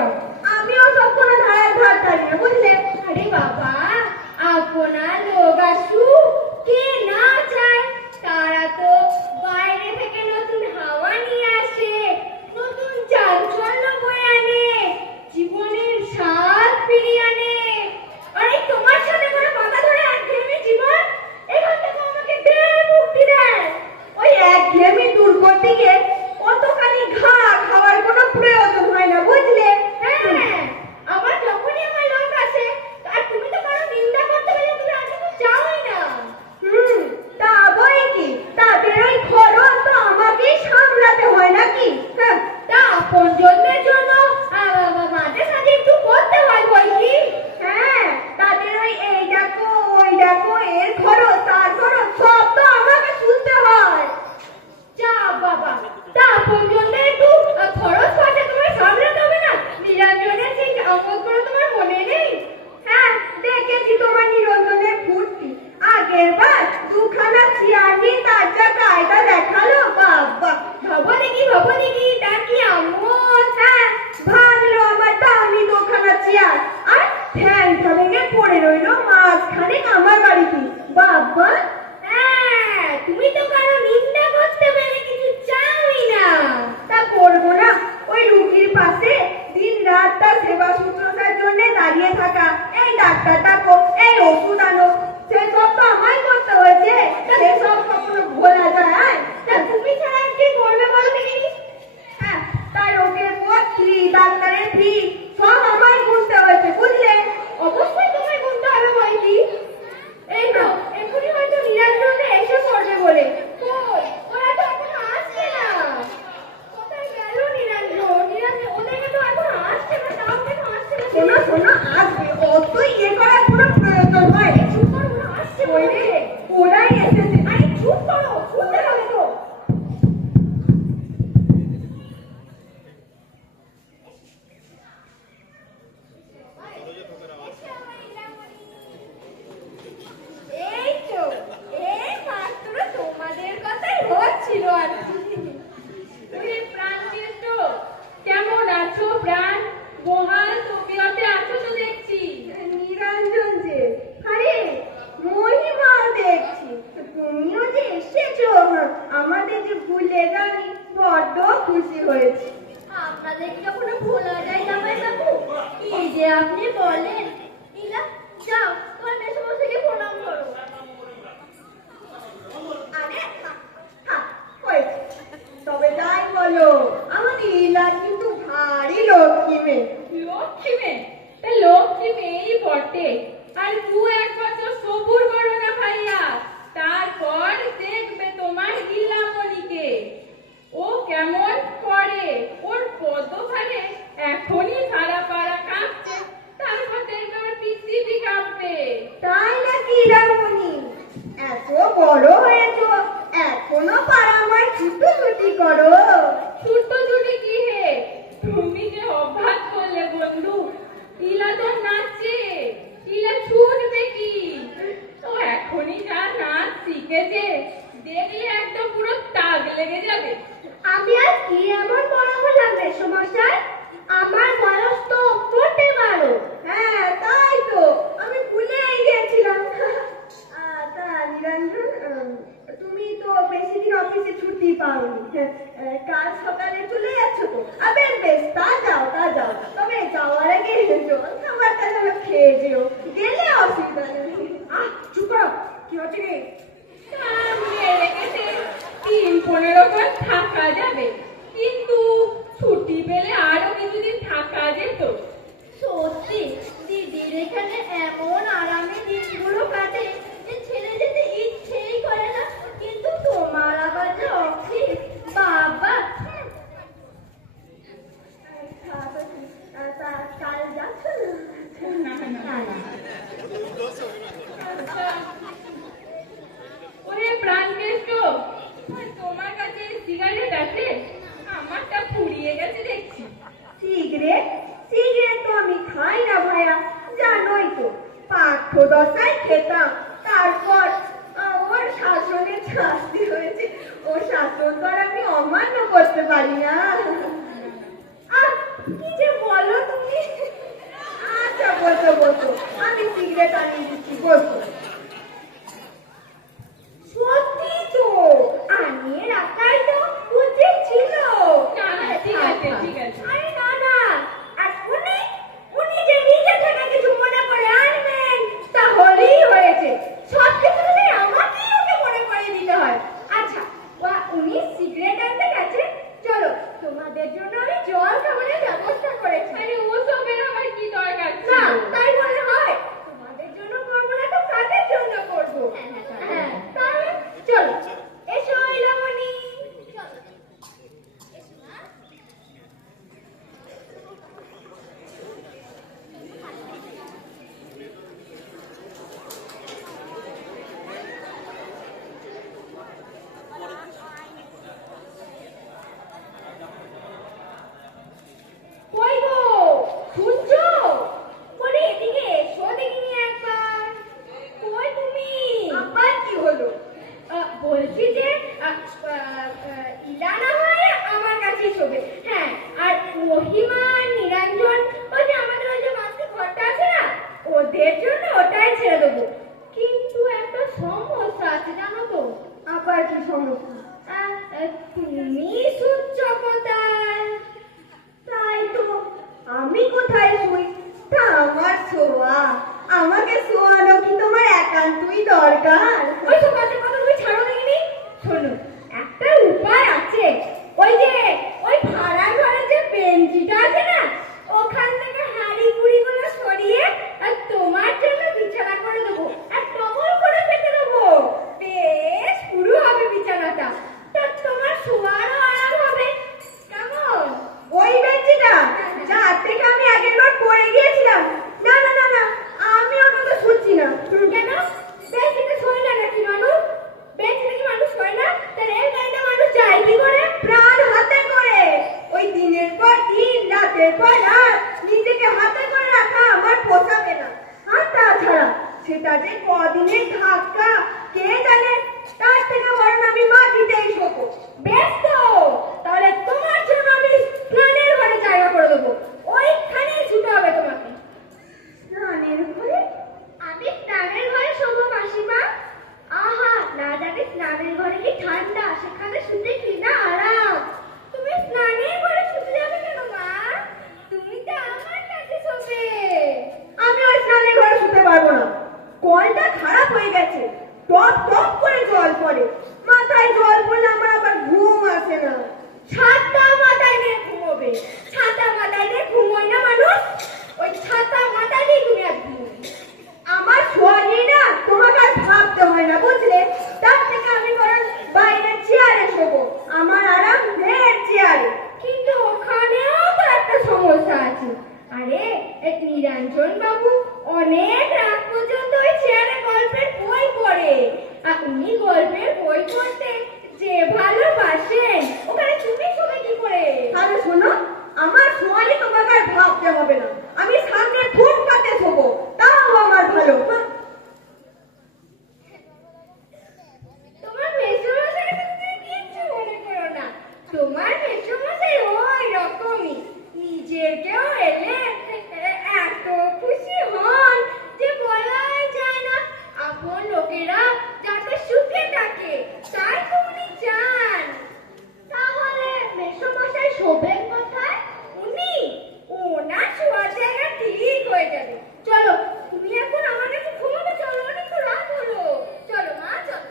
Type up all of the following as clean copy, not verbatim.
যাও। আমিও সব কোনো ধার ধার ধারি না, বুঝলে? আরে বাবা, আপনার লোক আসুক, কে না চায়? তারা তো বাইরে থেকে নতুন হাওয়া নিয়ে আসে, নতুন চাঞ্চল্য বয়ে আনে, জীবনের স্বাদ ফিরিয়ে আনে। আরে তোমার সাথে কোনো বাধা ধরে একঘেয়েমি জীবন, এখান থেকে আমাকে দেয়, মুক্তি দেয়। ওই একঘেয়েমি দূর করতে গিয়ে কতখানি ঘা খাওয়ার কোনো প্রয়োজন হয় না, বুঝলে? হ্যাঁ, আবার যখনই আমার লোক আসে আর তুমি তো কারো নিন্দা করতে গেলে তুমি আগে তো যাওই না। তা বই কি, তাদের ওই খরচ তো আমাকেই সামলাতে হয় নাকি? হ্যাঁ, তা আপনজনদের জন্য মাঝে সাঝে একটু করতে হয় বই কি? হ্যাঁ, তাদের ওই এই দেখো ওই দেখো, এর খরচ তার খরচ সব তো আমাকে তুলতে হয়। যা বাবা, তা আপনজনদের একটু খরচ খরচা তোমার সামলাতে হবে না? নিরঞ্জনের সেই অঙ্কগুলো তোমার মনে নেই? হ্যাঁ, দেখেছি তোমার নিরঞ্জনের ফুর্তি। আগের বার দুখানা চেয়ার নিয়ে তার যা কায়দা দেখালো, বাবা! ভাবো দেখি তার কি আমোদ। হ্যাঁ, ভাঙলো আমার দামি দুখানা চেয়ার, আর ফ্যানটা ভেঙে পড়ে রইলো মাঝখানে আমার বাড়িতে, বাবা! হ্যাঁ, তুমি তো কারো নিন্দা করতে পেরে কিছু চাওই না। তা করবো না? ওই রুগীর পাশে দিন রাত তার সেবা শুশ্রূষার জন্য দাঁড়িয়ে থাকা, এই ডাক্তার ডাকো, এই ওষুধ আনো, সেসব তো আমায় করতে হয়েছে। সেসব কখনো ভোলা যায়? তা তুমি ছাড়া কে করবে বলো দেখি? হ্যাঁ, তার রোগের পথ্যি, ডাক্তারের ফি সব আমায় গুনতে হয়েছে, বুঝলে? অবশ্যই তোমায় গুনতে হবে বইকি। এই তো এখনই হয়তো নিরঞ্জনে এসে পড়বে বলে। কই, ওরা তো এখনো আসছে না। কোথায় গেল নিরঞ্জন? ওদেরকে তো এখন আসছে না, তাও কেন আসছে না? শোনো, আসবে, অত ইয়ে করার কোনো প্রয়োজন হয়? চুপ করো, ওরা আসছে বলে। ওরাই এসেছে। আরে চুপ করো, শুনতে হবে তো। এই তো, এই মাত্র তোমাদের কথাই হচ্ছিল আর কি। ওরে প্রাণকেষ্ট, কেমন আছো প্রাণ? মহান তবিয়তে আছো তো দেখছি। নিরঞ্জন যে, আরে মহিমা দেখছি, তুমিও যে এসেছো, আমাদের যে ভুলে যানি, বড্ড খুশি হয়েছি। আপনাদের কি কখনো ভোলা যায় জামাই বাবু? কি যে আপনি বলেন। ইলা, যাও তোমার মেসোমশাইকে প্রণাম করো। আরে হয়েছে, তবে তাই বলো, আমাদের ইলা কিন্তু ভারী লক্ষ্মী মেয়ে। লক্ষ্মী মেয়ে? তা লক্ষ্মী মেয়েই বটে। আর 2-1 বছর সবুর করো না ভাইয়া, তারপর দেখবে তোমার গিলামণিকে ও কেমন করে। ওর পদভারে এখনই সারা পাড়া কাঁপছে, তারপর দেখবে ওর পৃথিবী কাঁপবে। তাই নাকি রামণি? এত বড় হয়েছো, এখনো পারা আমায় ছুটোছুটি করো? ছুটোছুটি কি হে, তুমি যে অভ্যাস করলে বন্ধু। ইলা তো নাচে, ইলা ছুটবে কি? ও এখনই যা নাচ শিখেছে, দেখলে একদম পুরো তাক লেগে যাবে। আমি আর কি এমন বড় হলাম মেসোমশাই? আমার বয়স তো মোটে 12। হ্যাঁ, তাই তো, আমি ভুলেই গেছিলাম। তা নিরঞ্জন, তুমি তো বেশি দিন অফিসে ছুটি পাওনি, কাল সকালে চলে যাচ্ছ তো? বেশ, তা যাও। তবে যাওয়ার আগে জল খাবারটা যেন খেয়ে যেও, গেলে অসুবিধা নেই। চুপ করো, কি হচ্ছে রে? সামনে রেখেছে 3-15 বার থাকা যাবে, কিন্তু ছুটি পেলে আরো কিছুদিন থাকা যেত। সত্যি দিদির এখানে এমন আরামে দিনগুলো কাটে যে ছেড়ে যেতে ইচ্ছেই করে না, কিন্তু তোমার আবার যে অফিস, বাবা! কাল যাচ্ছ না? না, না, আমি কোথায় শুই? তা আমার ছোঁয়া, আমাকে শোয়ানো কি তোমার একান্তই দরকার? ওই সব বাজে কথা তুমি ছাড়ো দেখিনি। শোনো, একটা উপায় আছে। ওই যে ওই ভাড়ার ঘরে যে বেঞ্চিটা আছে না, ওখান থেকে হাঁড়ি কুড়িগুলো সরিয়ে আর তোমার জন্য বিছানা করে দেবো, আর ডবল করে পেতে দেবো। বেশ পুরো হবে বিছানাটা, তা তোমার শোয়ারও আরাম হবে। কেমন? ওই বেঞ্চিটা যার থেকে আমি আগের বার পড়ে গিয়েছিলাম? না না না না, আমি ওটাতে শুচ্ছি না। কেন? বেঞ্চিতে শোয় না নাকি মানুষ? বেঞ্চিতে কি মানুষ শোয় না? তা রেলগাড়িতে মানুষ যায় কি করে? প্রাণ হাতে করে। ওই দিনের পর দিন, রাতের পর রাত নিজেকে হাতে করে রাখা আমার পোষাবে না। আর তাছাড়া সেটা যে কদিনের ধাক্কা কে জানে, তার থেকে বরং আমি মাটিতেই শোবো। বেশ তো, তাহলে তোমার জন্য আমি স্নানের ঘরে জায়গা করে দেবো, ওইখানেই শুতে হবে তোমাকে। স্নানের ঘরে? আমি স্নানের ঘরে শোবো মাসিমা। আহা, না জানি স্নানের ঘরে কি ঠান্ডা, সেখানে শুতে কি না আরাম। তুমি স্নানের ঘরে শুতে যাবে কেন মা? তুমি তো আমার কাছে শোবে। আমি ওই স্নানের ঘরে শুতে পারবো না। কলটা খারাপ হয়ে গেছে, টপ টপ করে জল পড়ে। মাথায় জল পড়লে আমার আবার ঘুম আসে না। ছাতা মাথায় নিয়ে ঘুমোবে? ছাতা মাথায় নিয়ে ঘুমোয় না মানুষ, ওই ছাতা মাথায় নিয়ে তুমি আর ঘুমোবে। আমার শোয়া নিয়ে না তোমাকে আর ভাবতে হয় না, বুঝলে? তার থেকে আমি বরং বাইরে চেয়ারে শোবো। আমার আরাম ঢের চেয়ারে। কিন্তু ওখানেও তো একটা সমস্যা আছে। আরে এক নিরঞ্জন বাবু অনেক রাত পর্যন্ত ওই চেয়ারে গল্পের বই পড়ে, আর উনি গল্পের বই পড়তে যে ভালোবাসেন, ওখানে তুমি শোবে কি করে? তাহলে শোনো, আমার শোয়া নিয়ে তোমাকে আর ভাবতে হবে না। আমি সামনে ফুটপাতে শোবো, তাও আমার ভালো। তোমার মেসোমশাই তুমি কিচ্ছু মনে করো না, তোমার মেসোমশাই ওই রকমই, নিজের কেউ এলে এত খুশি হন যে বলাই যায় না। আপন লোকেরা যাতে সুখে থাকে তাই তো উনি চান। তাহলে মেসোমশাই শোবেন কোথায়? উনি ওনার শোয়ার জায়গা ঠিক হয়ে যাবে। চলো, তুমি এখন আমার কাছে ঘুমাতে চলো, অনেক তো রাত হলো। চলো মা, চলো।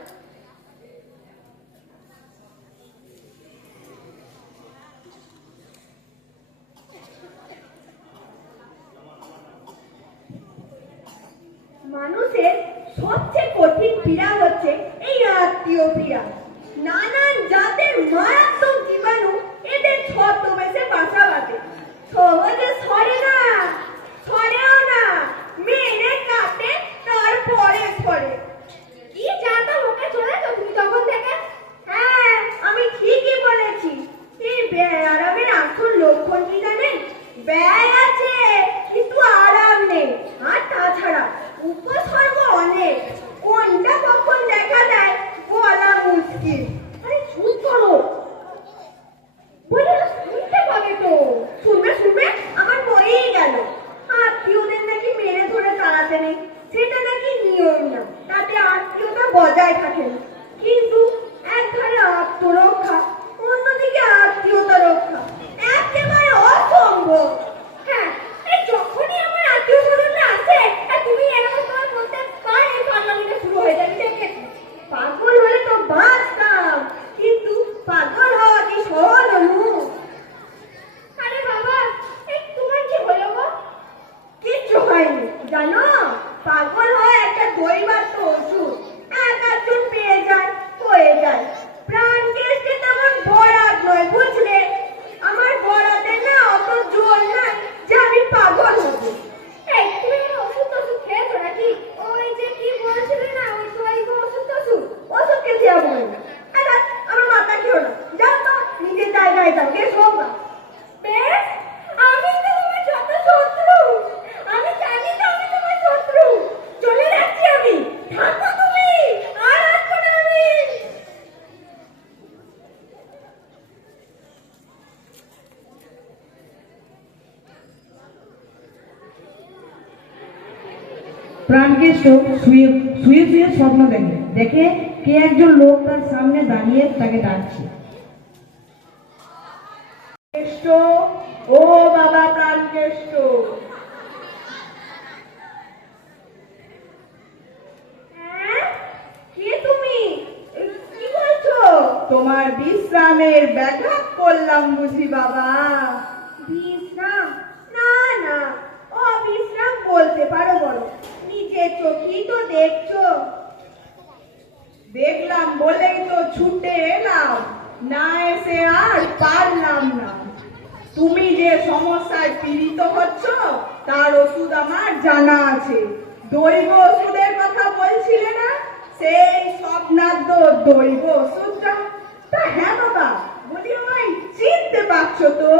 মানুষের সবচেয়ে কঠিন পীড়া হচ্ছে এই আত্মীয় পীড়া। নানান জাতের মারাত্মক জীবাণু এদের ছদ্মবেশে বাসা বাঁধে। সহজে সরে না, সরেও না, মেরে কাটে, তারপরে সরে। কি জানতো মুখে চলেছো তুমি তখন থেকে? হ্যাঁ, আমি ঠিকই বলেছি। এই ব্যয় আরামের আসল লক্ষণ কি জানেন? ব্যয় আছে কিন্তু আরাম নেই। আর তাছাড়া উপসর্গ অনেক, কোনটা কখন দেখা দেয় বলা মুশকিল। আরে চুপ করো, বলে শুনতে পাবে তো। শুনবে শুনবে, আমার বয়েই গেল। আত্মীয়দের নাকি মেরে ধরে তাড়াতে নেই, সেটা নাকি নিয়ম না, তাতে আত্মীয়তা বজায় থাকে না। কিন্তু একধারে আত্মরক্ষা, অন্যদিকে আত্মীয়তা রক্ষা, একেবারে অসম্ভব। হ্যাঁ, এই যখনই আমার আত্মীয় স্বজনরা আসে আর তুমি এরকম করে বলতে পার, এই পাগলামিটা শুরু হয়ে যাবে। দেখেছি পাগল হলে তো বাঁচতাম, কিন্তু পাগল হওয়া কি সহজ হলু? আরে বাবা, এই তোমার কি হলো গো? কিচ্ছু হয়নি জানো, পাগল হয় একটা দৈবাত্ম ওষুধ। এক আধজন পেয়ে যায়, হয়ে যায়। প্রাণ কেসকে তেমন বরাদ নয়, বুঝলে? আমার বরাদের না অত জোর নাই যে আমি পাগল হব। এই তুমি কোনো ওষুধ টষুধ খেয়েছো নাকি? ওই যে কি বলছিলে না, ওই তো এই ওষুধ টষুধ। ওষুধ খেতে যাবো না। আরে আমার মাথা খেও না, যাও তো নিজের জায়গায় যাও, কে শোক না। বেশ, আমি তো তোমার যত শত্রু, আমি জানি তো আমি তোমার শত্রু। চলে যাচ্ছি আমি, থাকো তুমি, আর আসবো না আমি। প্রাণকেশ শুয়ে শুয়ে শুয়ে স্বপ্ন দেখে দেখে কে একজন লোক তার সামনে দাঁড়িয়ে তাকে ডাকছে। কেষ্ট, ও বাবা প্রাণকেশ, কেষ্ট। হ্যাঁ? কে তুমি? কি বলছো? তোমার বিশ্রামের ব্যাঘাত করলাম বুঝি বাবা? বিশ্রাম? না না, অবিশ্রাম বলতে পারো বড়। নিজের চোখেই তো দেখছো। দেখলাম বলেই তো ছুটে এলাম, না এসে আর পারলাম না। তুমি যে সমস্যায় পীড়িত হচ্ছ তার ওষুধ আমার জানা আছে। দৈব ওষুধের কথা বলছিলে না, সেই স্বপ্নাদ্য দৈব ওষুধটা। তা হ্যাঁ বাবা, বলি আমায় চিনতে পারছো তো?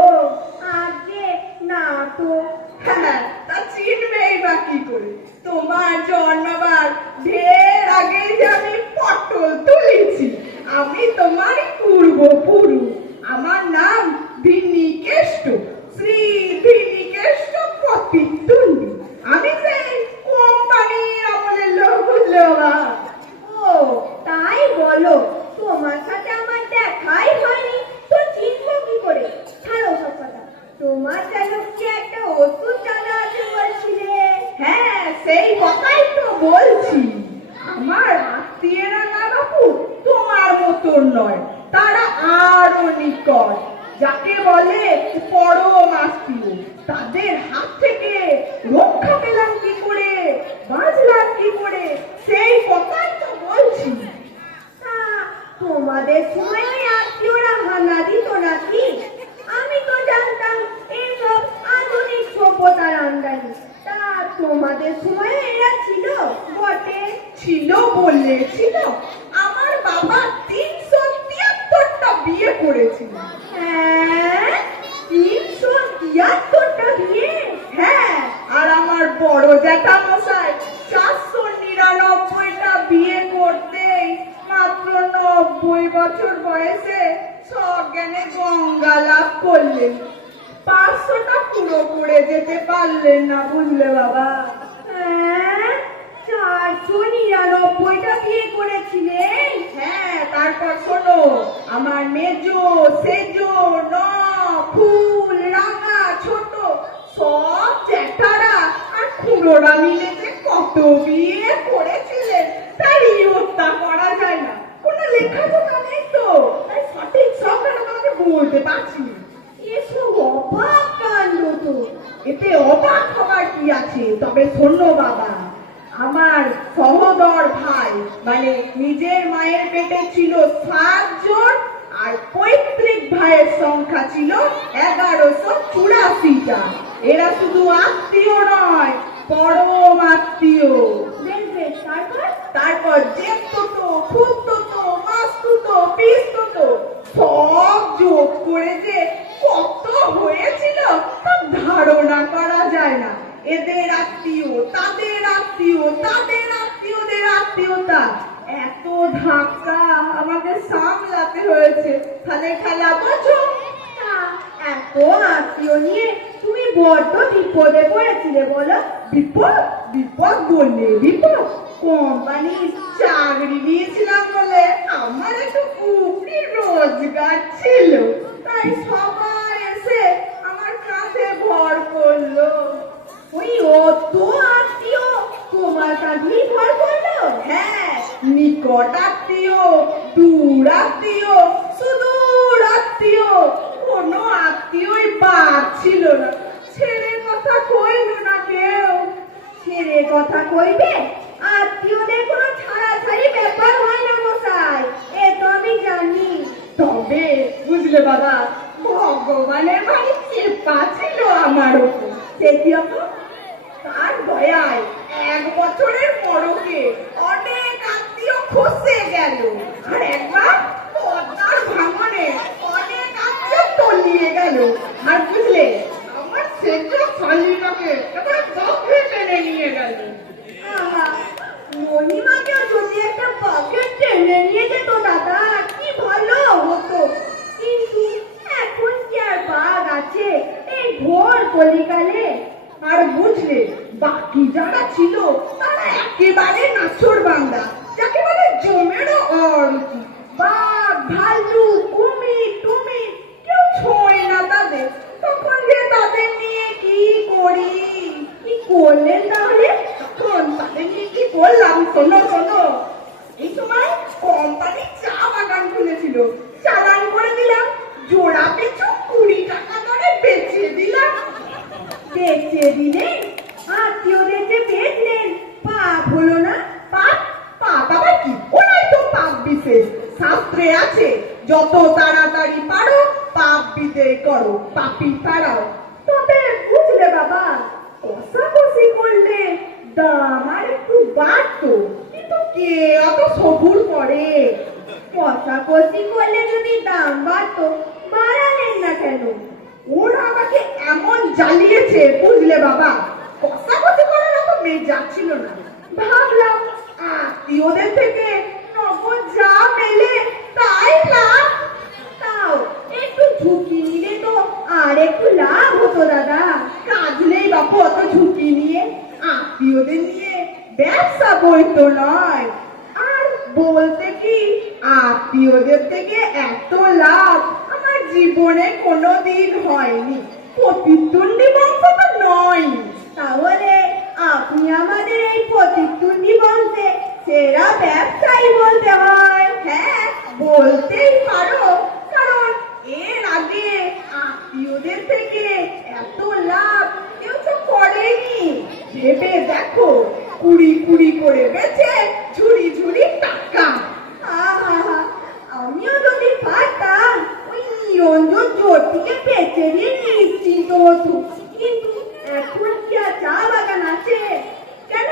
আগে না তো। হ্যাঁ, তা চিনবেই বা কি করে? তোমার জন্মবার ঢের আগে যে আমি পটল তুলেছি। আমি তোমারই পূর্বপুরুষ। আমার নাম ভিনিকেষ্ট, শ্রী ভিনিকেষ্ট প্রতিদ্বন্দ্বী। আমি সেই কোম্পানির আমলের লোক, বুঝলে বাবা? ও তাই বলো, তোমার সাথে আমার দেখাই হয়নি তো চিনবো কি করে? ছাড়ো সব কথা। তোমার যেন কি একটা ওষুধ জানা আছে বলছিলে? হ্যাঁ, সেই কথাই তো বলছি। আমার আত্মীয়রা না বাপু তোমার মতন নয়, তারা আরো নিকট, যাকে বলে পরম আত্মীয়। তাদের হাত থেকে রক্ষা পেলাম কি করে, বাঁচলাম কি করে, সেই কথাই তো বলছি। তা তোমাদের সময় ওই আত্মীয়রা হানা দিত নাকি? আমি তো জানতাম এইসব আধুনিক সভ্যতার আমদানি। তা তোমাদের সময় এরা ছিল বটে? ছিল বললে ছিল। আমার বাবা 373টা বিয়ে করেছিল। হ্যাঁ, 373টা বিয়ে? হ্যাঁ, আর আমার বড় জ্যাঠামশাই 499টা বিয়ে করতেই মাত্র 90 বছর বয়সে সজ্ঞানে গঙ্গা লাভ করলেন। 500টা পুরো করে যেতে পারলেন না, বুঝলে বাবা? হ্যাঁ, 499টা বিয়ে করেছিলেন? হ্যাঁ, তারপর শোনো, আমার মেজো সেজো ন ফুল রাঙা ছোট সব জ্যাঠারা আর খুড়োরা মিলে যে কত বিয়ে করেছিলেন তার ইয়ত্তা করা যায় না। কোনো লেখাপড়া নেই তো, তাই সঠিক সংখ্যাটা তোমাকে বলতে পারছি না। এসব অবাক কাণ্ড তো। এতে অবাক হবার কি আছে? তবে শোনো বাবা, আমার সহোদর ভাই মানে নিজের মায়ের পেটে ছিল 7 জন, আর পৈতৃক ভাইয়ের সংখ্যা ছিল 1184টা। এরা শুধু আত্মীয় নয়, পরম আত্মীয়। তারপর জেঠতো, ফুফতো, মাসতুতো, পিসতুতো সব যোগ করে যে কত হয়েছিল তা ধারণা করা যায় না। এদের আত্মীয়, তাদের আত্মীয়, তাদের আত্মীয়দের আত্মীয়তা, এত ধাক্কা আমাকে সামলাতে হয়েছে। তাহলে খেলা বোঝো? এত আত্মীয় নিয়ে তুমি বড্ড বিপদে পড়েছিলে বলো। বিপদ? বিপদ বললে বিপদ? কোম্পানির চাকরি নিয়েছিলাম বলে আমার একটু উপরি রোজগার ছিল, তাই সবাই এসে আমার কাছে ভর করলো। ওই অত আত্মীয় তোমার কাছেই ভর করলো? হ্যাঁ, নিকট আত্মীয়, দূর আত্মীয়, সুদূর আত্মীয়, কোনো আত্মীয়ই বাদ ছিল না। ছেড়ে কথা কইল না কেউ। ছেড়ে কথা কইবে? আত্মীয়দের কোনো ছাড়াছাড়ি ব্যাপার হয় না মশাই, এ তো আমি জানি। তবে বুঝলে বাবা, ভগবানের ভারী কৃপা ছিল আমার উপর। সে কিরকম? তার দয়ায় 1 বছরের পরকে অনেক আত্মীয় খসে গেল, আর একবার পদ্মার ভাঙনে অনেক আত্মীয় তলিয়ে গেল। আর বুঝলে, আমার সেটা শালিটাকে এবার দখলে টেনে নিয়ে গেল। মহিমাকে যদি একটা পকেট টেনে নিয়ে যেত দাদা, কি ভালো হতো। কিন্তু এখন কি আর বাঘ আছে এই ঘোর কলিকালে? আর বুঝলে, বাকি যারা ছিল তারা একেবারে নাছোড়বান্দা, যাকে বলে জমেরও অরুচি। বাঘ, ভালু, কুমির, টুমির কেউ ছোঁয় না তাদের। তখন যে তাদের নিয়ে কি করলেন তাহলে? কোম্পানি নিয়ে কি করলাম শোনো শোনো, এই সময় কোম্পানি চা বাগান খুলেছিল, চালান করে দিলাম, জোড়া পিছু 20 টাকা দরে বেচে দিলাম। বেচে দিলেন? আত্মীয়দের যে বেচলেন, পাপ হলো না? পাপ? পাপ আবার কি? ওরাই তো পাপ বিশেষ, শাস্ত্রে আছে যত তাড়াতাড়ি পারো পাপ বিদেয় করো, পাপি তাড়াও। তবে বুঝলে বাবা, কষাকষি করলে দাম আর একটু বাড়তো, কিন্তু কে অত সবুর করে? কষাকষি করলে যদি দাম বাড়তো, বাড়ালেন না কেন? ওরা আমাকে এমন জ্বালিয়েছে বুঝলে বাবা, কষাকষি করার অত মেজাজ ছিল না। ভাবলাম আত্মীয়দের থেকে নগদ যা মেলে তাই লাভ, তাও একটু ঝুঁকি নিলে তো আর একটু লাভ হতো দাদা। কাজলেই বাপু অত ঝুঁকি নিয়ে, আত্মীয়দের নিয়ে ব্যবসা বইতো নয়। আর বলতে কি, আত্মীয়দের থেকে এত লাভ আমার জীবনে কোনোদিন হয়নি, প্রতিদ্বন্দ্বী বংশ তো নয়। তাহলে আপনি আমাদের এই প্রতিদ্বন্দ্বী বংশে সেরা ব্যবসায়ী বলতে হয়। হ্যাঁ, বলতেই পারো, কারণ এর আগে আত্মীয়দের থেকে এত লাভ কেউ তো করেনি। ভেবে দেখো, 20 করে বেচে ঝুড়ি ঝুড়ি টাকা। আহা, আমিও যদি পারতাম ওই নিরঞ্জন জ্যোতিকে বেচে দিয়ে নিশ্চিন্ত হতো, কিন্তু এখন কি আর চা বাগান আছে? কেন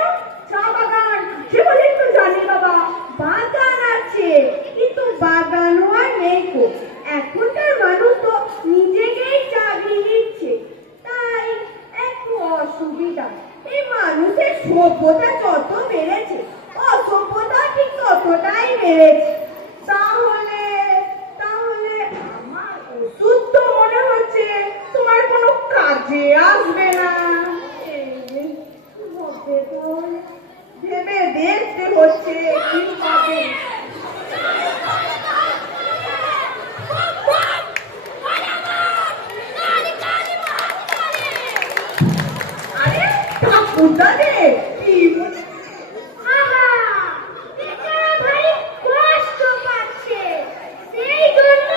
চা বাগান আছে বলে তো জানি বাবা, বাগান আছে কিন্তু বাগানও আর নেই তো। এখনকার মানুষ তো নিজেকেই চাকরি নিচ্ছে, তাই একটু অসুবিধা। এই মানুষের সভ্যতা যত বেড়েছে, অসভ্যতা ঠিক ততটাই বেড়েছে। তাহলে তাহলে আমার ওষুধ তো মনে হচ্ছে তোমার কোনো কাজে আসবে না। ভেবে দেখতে হচ্ছে কি হবে। আরে ঠাকুরদা রে, কি বলে? আহা, বেচারা ভারী কষ্ট পাচ্ছে, সেই জন্য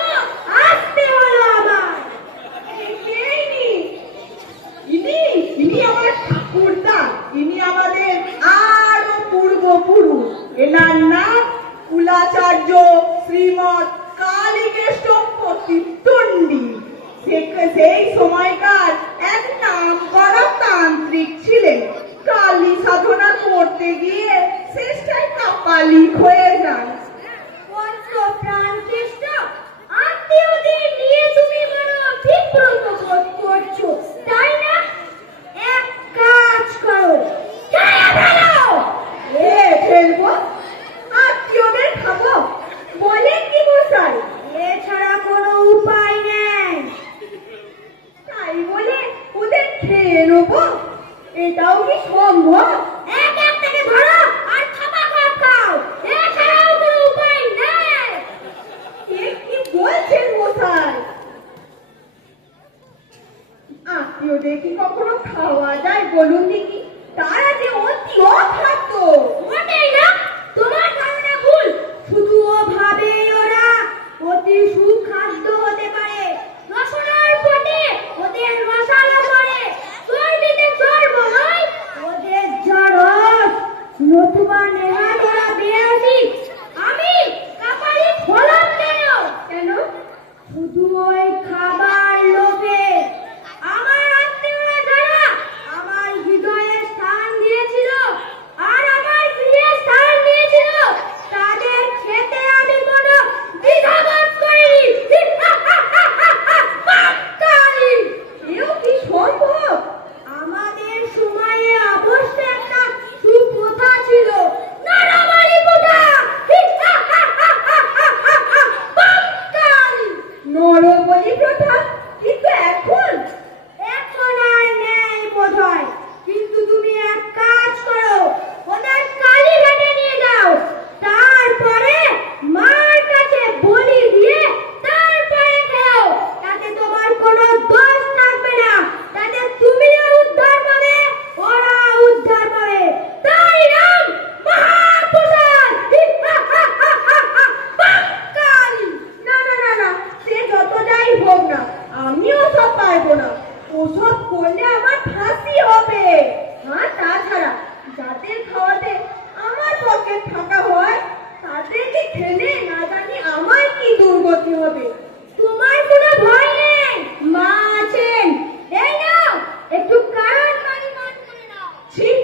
আসতে হলো আমার। ইনি আমার ঠাকুরদা, ইনি আমাদের আরো পূর্বপুরুষ। এনার নাম কুলাচার্য শ্রীমৎ কালীকেষ্ট প্রতিদ্বন্দ্বী। সেই সময়কার এক নামকরা তান্ত্রিক ছিলেন। কালী সাধনা করতে গিয়ে শেষটায় কাপালিক হয়ে যান। বৎস প্রাণকেষ্ট, আত্মীয়দের নিয়ে তুমি বড় বিব্রত বোধ করছো, তাই না? এক কাজ করো, খেয়ে ফেলো। ফেলবো? আত্মীয়দের খাবো বলেন কি মশাই? এছাড়া কোনো উপায় নেই। তাই বলে ওদের খেয়ে নেবো? এটাও কি সম্ভব? এক একটাকে ধরো আর থাপা খাপ খাও, এছাড়াও কোনো উপায় নেই। এ কি বলছেন মশাই? আত্মীয়দের কি কখনো খাওয়া যায় বলুন দেখি? তারা যে অতি অখাদ্য। মোটেই না, তোমার ধারণা ভুল। শুধু ও ভাবে ওরা অতি সুখাদ্য হতে পারে। রসনার পটে ওদের মশালা করে, চর্বিতে চর্ব নয়, ওদের জড়স নতুবা নেহাত ওরা বেয়াসি। আমি কাপালি হলাম কেন? কেন? শুধু ওই খাবার লোভে। আমার আত্মীয়রা যারা আমার হৃদয়ে স্থান দিয়েছিল,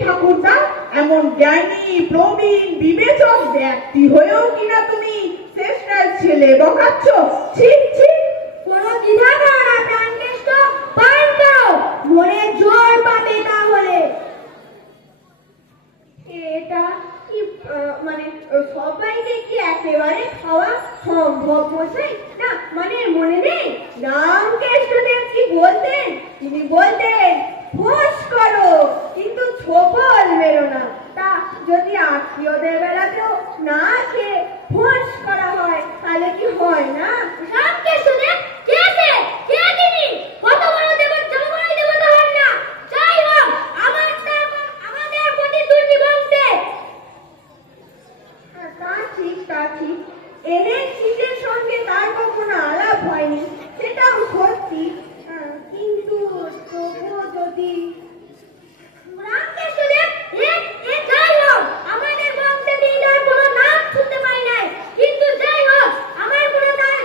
ঠাকুরদা, এমন জ্ঞানী প্রবীণ বিবেচক ব্যক্তি হয়েও কিনা তুমি চেষ্টার ছেলে বকাচ্ছ? ঠিক ঠিক। কোনো দ্বিধা করো না প্রাণকেষ্ট, পান করো, মনে জোর পাবে তাহলে। এটা কি মানে সবাইকে কি একেবারে খাওয়া সম্ভব মশাই? না মানে মনে নেই রামকৃষ্ণদেব কি বলতেন? তিনি বলতেন ফোঁস করো কিন্তু ছোবল মেরো না। তা যদি আত্মীয়দের বেলাতেও না খেয়ে ফোঁস করা হয় তাহলে কি হয় না? রামকৃষ্ণদেব কে আছে? কে তিনি? কত বড় জগমাই দেবতা হন না? যাই হোক, আমাদের প্রতিদ্বন্দ্বী বংশে। তা ঠিক তা ঠিক। এদের শীতের সঙ্গে তার কখনো আলাপ হয়নি, সেটাও সত্যি। কিন্তু তবুও যদি রামকৃষ্ণদেব যাই হোক, আমাদের বংশে তিনি তার কোনো নাম শুনতে পাই নাই। কিন্তু যাই হোক, আমার কোনো তার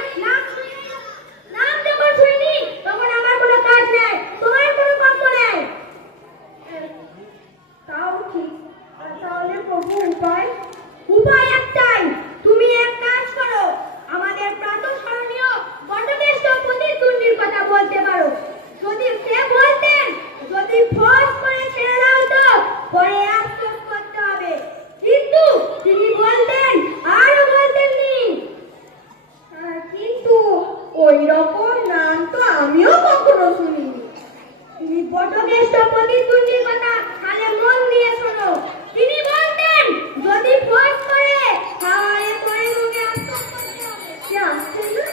নাম যখন শুনিনি তখন আমার কোনো কাজ নেই, তোমার কোনো কর্ম নেই। তাও ঠিক। তাহলে প্রভু উপায়? উপায় একটাই, তুমি এক কাজ করো, আমাদের প্রাতঃস্মরণীয় বটকেষ্ট প্রতিদ্বন্দ্বীর কথা বলতে পারো। যদি সে বলতেন যদি ফোর্স করে ছেড়ে দাও তো পরে আফসোস করতে হবে, কিন্তু তিনি বলতেন আরো বলতেননি। কিন্তু ওই রকম নাম তো আমিও কখনো শুনিনি। তিনি বটকেষ্ট প্রতিদ্বন্দ্বীর কথা তাহলে মন দিয়ে শোনো। তিনি বলতেন যদি ফোর্স করে তাহলে পরে মুখে আফসোস করতে হবে। সে আসছে না?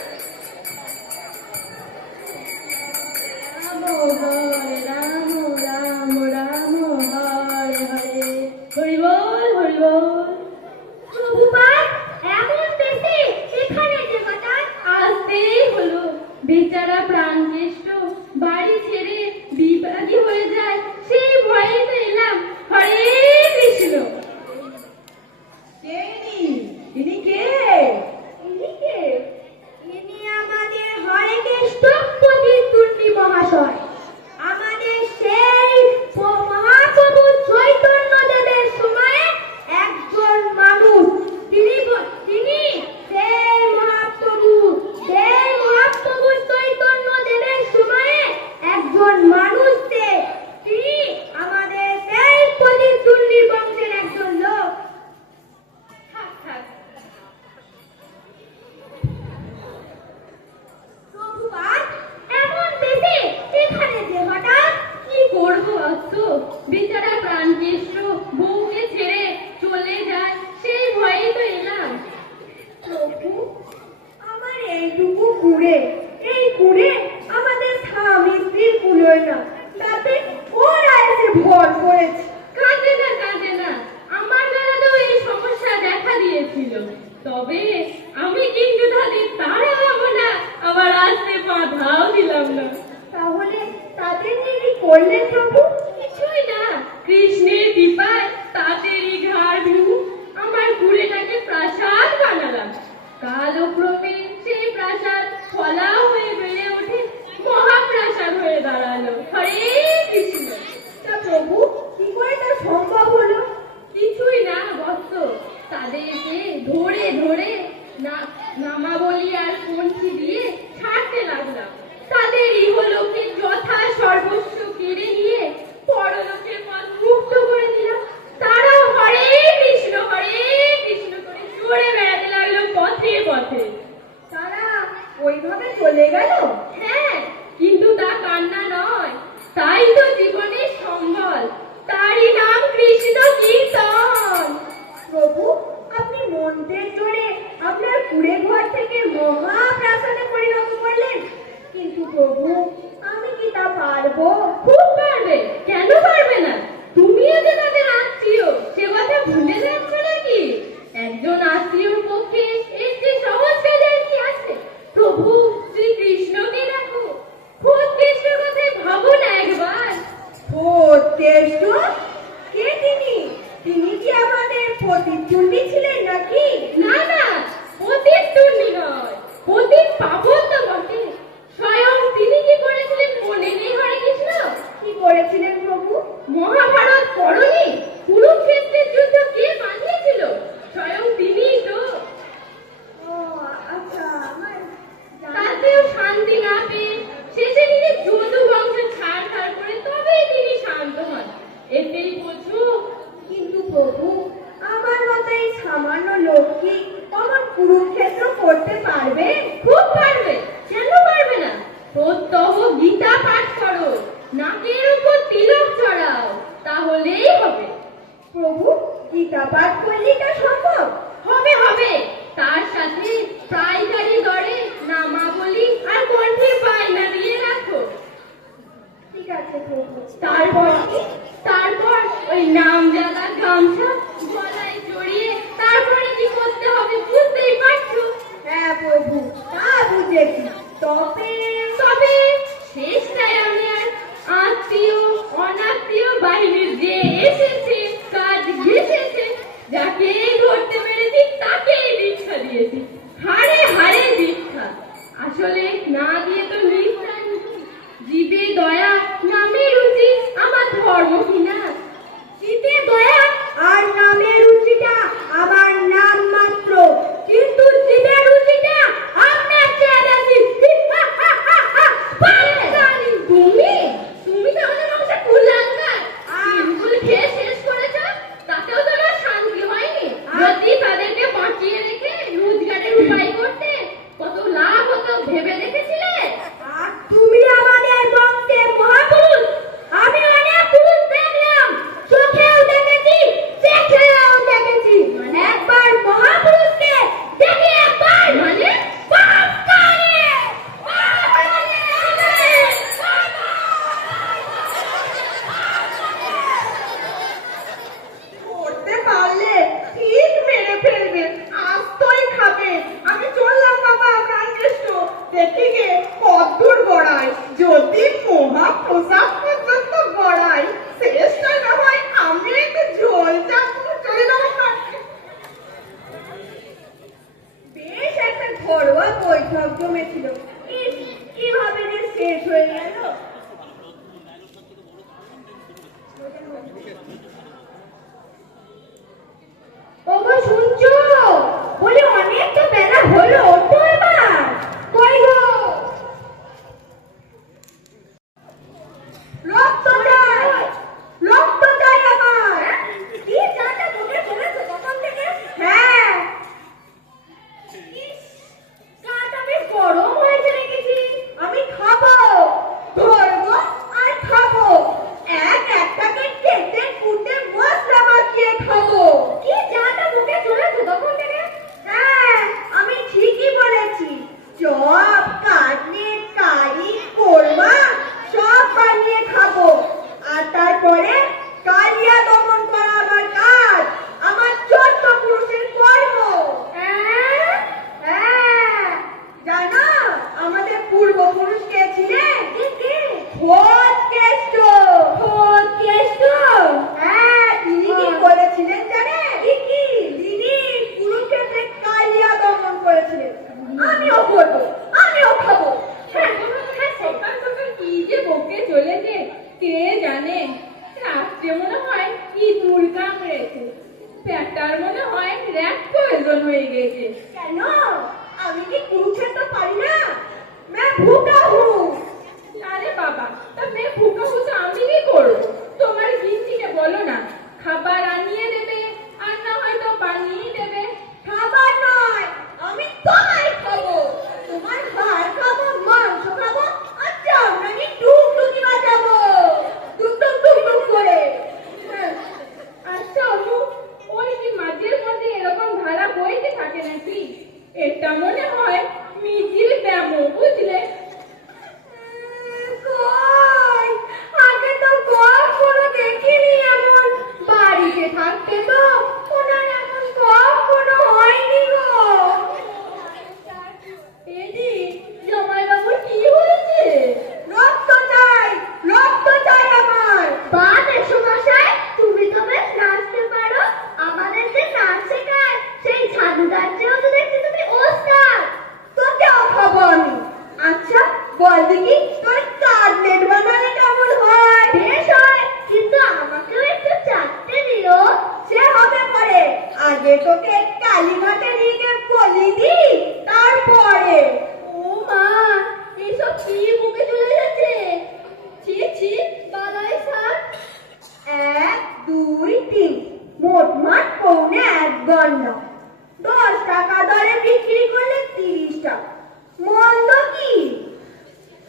রাম হরে রাম, রাম রাম হরে হরে, হরি বল হরি বল। প্রভুপাদ, এমন বেশি এখানে যে হঠাৎ আসতেই হলো, বেচারা প্রাণকেষ্ট বাড়ি ছেড়ে বিবাদী হয়ে যায়, সেই ভয়ে তো এলাম। হরে কৃষ্ণ। কে ইনি কে? ইনি কে? ইনি আমাদের হরেকৃষ্ণ প্রতিদ্বন্দ্বী মহাশয়, আমাদের সেই মহাপ্রভু চৈতন্য দেবের সময়ে একজন মানুষ। তিনি সেই মহাপ্রভু চৈতন্য দেবের সময়ে একজন মানুষ। তিনি আমাদের সেই প্রতিদ্বন্দ্বী বংশের একজন লোক। থাক থাক। প্রভুপাদ, এমন বেশি এখানে যে হঠাৎ? কি করবো অত? বেচারা প্রাণকেষ্ট বউকে ছেড়ে চলে যায়, সেই ভয়ে তো এলাম। প্রভু, আমার এইটুকু এই কুড়ে আমাদের স্বামী স্ত্রীর কুলোয় না, তাতে ওরা এসে ভর করেছে। কাঁদে না কাঁদে না, আমার বেলাতেও এই সমস্যা দেখা দিয়েছিল, তবে আমি কিন্তু তাদের তারা হবো না, আবার আসতে বাধাও দিলাম না। তাহলে তাদের নিয়ে কি করলেন প্রভু? কিছুই না, কৃষ্ণের কৃপায় তাদেরই ঘাড় ভিউ আমার কুড়েটাকে প্রাসাদ বানালাম। কালক্রমে সেই প্রাসাদ ফলা হয়ে বেড়ে ওঠে, মহাপ্রাসাদ হয়ে দাঁড়ালো। হরে কৃষ্ণ। তা প্রভু, কি করে তা সম্ভব হলো? কিছুই না বৎস, তাদেরকে ধরে ধরে নামাবলী আর পন্থী দিয়ে ছাড়তে লাগলাম। তাদের ইহলোকে যথা সর্বস্ব কেড়ে নিয়ে পরলোকের পথ মুক্ত করে দিলাম। তারা হরে কৃষ্ণ করে চড়ে বেড়াতে লাগলো পথে পথে। তারা ওইভাবে চলে গেল? হ্যাঁ, কিন্তু তা কান্না নয়, তাই তো জীবনের সম্বল, তারই নাম কৃষ্ণ কীর্তন। প্রভু, আপনি মন্ত্রের জোরে আপনার কুড়ে ঘর থেকে মহাপ্রাসাদে পরিণত করলেন, কিন্তু প্রভু আমি কি তা পারবো? খুব পারবে, কেন পারবে না? তুমিও যে তাদের আত্মীয়, সে কথা ভুলে যাচ্ছ নাকি? একজন আত্মীয়র পক্ষে এর যে সহজ কাজ আর কি আছে? প্রভু শ্রীকৃষ্ণকে দেখো, খোদ কৃষ্ণের কথাই ভাবো না একবার। তেষ্ট কে তিনি? তিনি কি আমাদের প্রতিদ্বন্দ্বী ছিলেন নাকি? না না, অতীত দুর্নি নয়, অতীত পাবন তো বটে। স্বয়ং তিনি কি করেছিলেন মনে নেই হরে কৃষ্ণ? কি করেছিলেন প্রভু? মহাভারত পড়নি? এতেই বোঝো। কিন্তু প্রভু, আমার মতো এই সামান্য লোকটি অমন কুরুক্ষেত্র করতে পারবে? খুব পারবে, কেন পারবে না? প্রত্যহ গীতা পাঠ করো, নাকের উপর তিলক চড়াও, তাহলেই হবে। প্রভু, গীতা পাঠ করলে তা সম্ভব? হবে হবে, তার সাথে পাইকারি দরে নামাবলী আর কণ্ঠে বায়না দিয়ে রাখো। ঠিক আছে প্রভু। তারপর কি? তারপর ওই নামজাদা গামছা গলায় জড়িয়ে তারপরে কি করতে হবে বুঝতেই পারছো। হ্যাঁ প্রভু, তা বুঝেছি। তবে তবে শেষটায় আমি আর আত্মীয় অনাত্মীয় বাহিনীর যে এসেছে কাজ ঘেসেছে, যাকে ধরতে পেরেছি তাকেই দীক্ষা দিয়েছি, হাড়ে হাড়ে দীক্ষা। আসলে না দিয়ে তো নিষ্ঠা, জীবে দয়া নামে রুচি আমার ধর্ম কিনা। জীবে দয়া আর নামে রুচিটা আমার নাম মাত্র, কিন্তু জীবের রুচিটা আপনার চেয়ে বেশি। তুমি তুমি তাহলে মানুষের কুলাঙ্গার ফুল খেয়ে শেষ করেছ, তাতেও তোমার শান্তি হয়নি। যদি তাদেরকে বাঁচিয়ে রেখে রোজগারের উপায় করতে কত লাভ হতো ভেবে দেখেছিলে? আর তুমি আমাদের বংশের মহাপুরুষ। আমি অনেক পুরুষ দেখলাম, চোখেও দেখেছি, চোখেও দেখেছি। একবার মহাপুরুষকে দেখে একবার মানে পাপ করে। করতে পারলে ঠিক মেরে ফেলবে, আস্তই খাবে। আমি চললাম বাবা প্রাণকেষ্ট, দেখি গে কদ্দূর গড়ায়। যদি মহা প্রসাদ পর্যন্ত গড়াই, শেষটা না হয় আমি একটু জল চাপবো, চলে যাবো। বেশ একটা ঘরোয়া বৈঠক জমেছিল, কিভাবে যে শেষ হয়ে গেল। ওগো শুনছো? বলি অনেক তো বেলা হলো, তো এবার কই গো? রক্ত চাই, রক্ত চাই আমার। কি চাটা তোকে চলেছো তখন থেকে? হ্যাঁ। ইস, চাটা বেশ গরম হয়েছে দেখেছি। আমি খাবো, ধরবো আর খাবো। একটাকে কেটে কুটে মশলা মাখিয়ে খাবো। কি চাটা মুখে চলেছে তখন থেকে? হ্যাঁ, আমি ঠিকই বলেছি। চপ, কাটলেট, কারি, কোরমা সব বানিয়ে খাবো। আর তারপরে কালিয়া দমন করা আমার কাজ, আমার চোদ্দ পুরুষের কর্ম। হ্যাঁ, জানো আমাদের পূর্বপুরুষ কে ছিলেন? ভোজকেষ্ট। ভোজকেষ্ট? হ্যাঁ, তিনি কি করেছিলেন জানেন? কি? তিনি কুরুক্ষেত্রে কালিয়া দমন করেছিলেন। আমিও করবো, আমিও খাবো। সকাল সকাল কি যে বকে চলেছে কে জানে। রাত্রে মনে হয় ইঁদুর কামড়েছে, পেটার মনে হয় র্যাক প্রয়োজন হয়ে গেছে। কেন? আমি কি কুরুক্ষেত্র পারি না? मैं भूखा हूँ। আরে বাবা, তা মেয়ে ভুকা ভুকা আমি কি করবো? তোমার গিন্নিকে বলো না খাবার আনিয়ে দেবে, আর না হয়তো বানিয়ে দেবে। খাবার নয়, আমি তোমায় খাবো। তোমার হাড় খাবো, মাংস খাবো, আর চামড়ানি টুকটুকি বাজাবো, টুক টুক টুক টুক করে। হ্যাঁ, আচ্ছা অনু, ওই কি মাঝের মধ্যে এরকম ধারা বইতে থাকে নাকি? এটা মনে হয় মিছিল ব্যায়াম, বুঝলে? কই, আগে তো কখনো দেখিনি এমন। বাড়িতে থাকতে তো ওনার এমন কখনো হয়নি গো। এদি জামাইবাবুর কি হয়েছে? রক্ত চাই আমার। বাহ মেসোমশাই, তুমি তো বেশ নাচতে পারো। আমাদেরকে নাচ শেখায় সেই ছাদুদার চেয়েও তো দেখছি তুমি ওস্তাদ। তোকেও খাবো আমি। আচ্ছা বল দেখি, তোর কাটলেট বানালে কেমন হয়? বেশ হয়, কিন্তু আমাকেও একটু চাটতে দিও। সে হবে পরে, আগে তোকে কালীঘাটে নিয়ে গিয়ে বলি দি, তারপরে। ও মা, এইসব কি মুখে চলে যাচ্ছে? ছি ছি, বালাই শাক। গন্ডা, 10 টাকা দরে বিক্রি করলে 30 টাকা। মন্দ কি?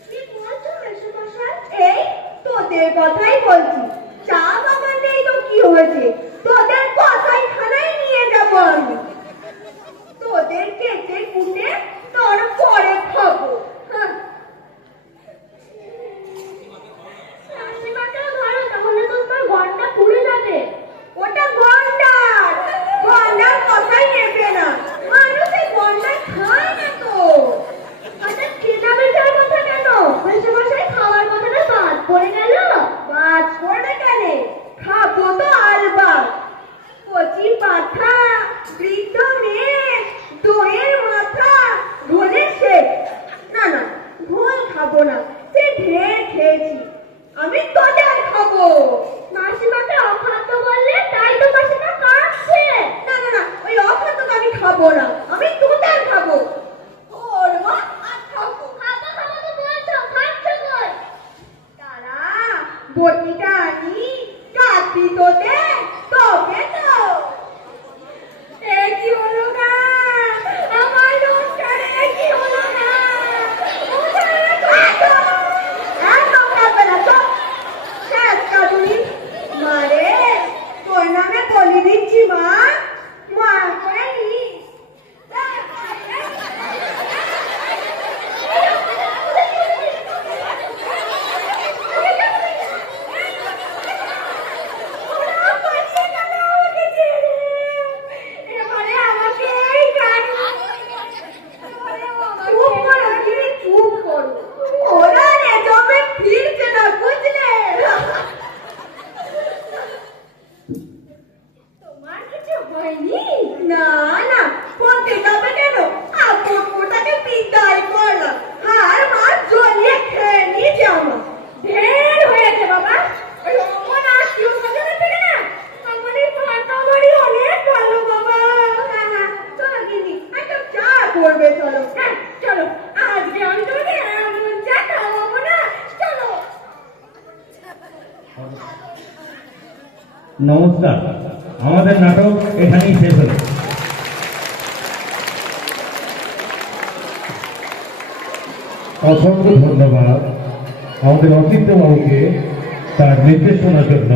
কি বলছো মেসোমশাই? এই তোদের কথাই বলছি। চা বাগান নেই তো কি হয়েছে? তোদের কথাই খানায় নিয়ে যাবো আমি। তোদের কেটে কুটে তারপরে খাবো। হ্যাঁ। মাসিমাকেও ধরো, তাহলে তো তোমার গন্ডা পুড়ে যাবে। ওটা গন্ডার, গন্ডার কথাই নেবে না। মানুষে গন্ডার খায় না তো। আচ্ছা কেনা বেচার কথা কেন? মেসোমশাই খাওয়ার কথাটা বাদ পড়ে গেল। বাদ পড়ে গেলে খাবো তো আলবাত। কচি পাঠা, বৃদ্ধ মেয়ে, দইয়ের মাথা, ঘোলের শেক। না না, ঘোল খাবো না, সে ঢের খেয়েছি। আমি তোদের খাবো। মাসিমাকে অখাদ্য বললে তাই তো মাসিমা কাঁদছে। না না না, ওই অখাদ্যকে আমি খাবো না, আমি তোদের খাবো। ওর মা আর খাবো। খাবো খাবো তো বলছো, খাচ্ছ কই? তারা বটিটা আনি, কাটি তোদের, তবে তো। এ কি হলো না? আমার লোকটারে কি হলো না? একদম কাটবে না তো। শেষ কাটুনি। মারে, তোর নামে বলি দিচ্ছি মা, মা করে নি। এবারে আমাকে এই গান চুপ করো গিরি, চুপ করো। ওরা রে জমে ফিরছে না, বুঝলে? তোমার কিছু হয়নি? না না, পড়তে যাবে কেন? আপন ওটাকে বিদায় করলাম। আর মা জ্বলিয়ে খেয়ে নিয়েছে আমার। ঢের হয়েছে বাবা। ওই অমন আত্মীয় স্বজনের থেকে না আমার এই ভাতা বাড়ি অনেক ভালো বাবা। হ্যাঁ হ্যাঁ, চলো গিন্নি, একটা চা করবে চলো। হ্যাঁ চলো, আজকে আমি তোমাকে এমন চা খাওয়াবো না। চলো। নমস্কার, আমাদের নাটক এখানেই শেষ হলো। অসংখ্য ধন্যবাদ আমাদের অচিন্ত বাবুকে তার নির্দেশনার জন্য।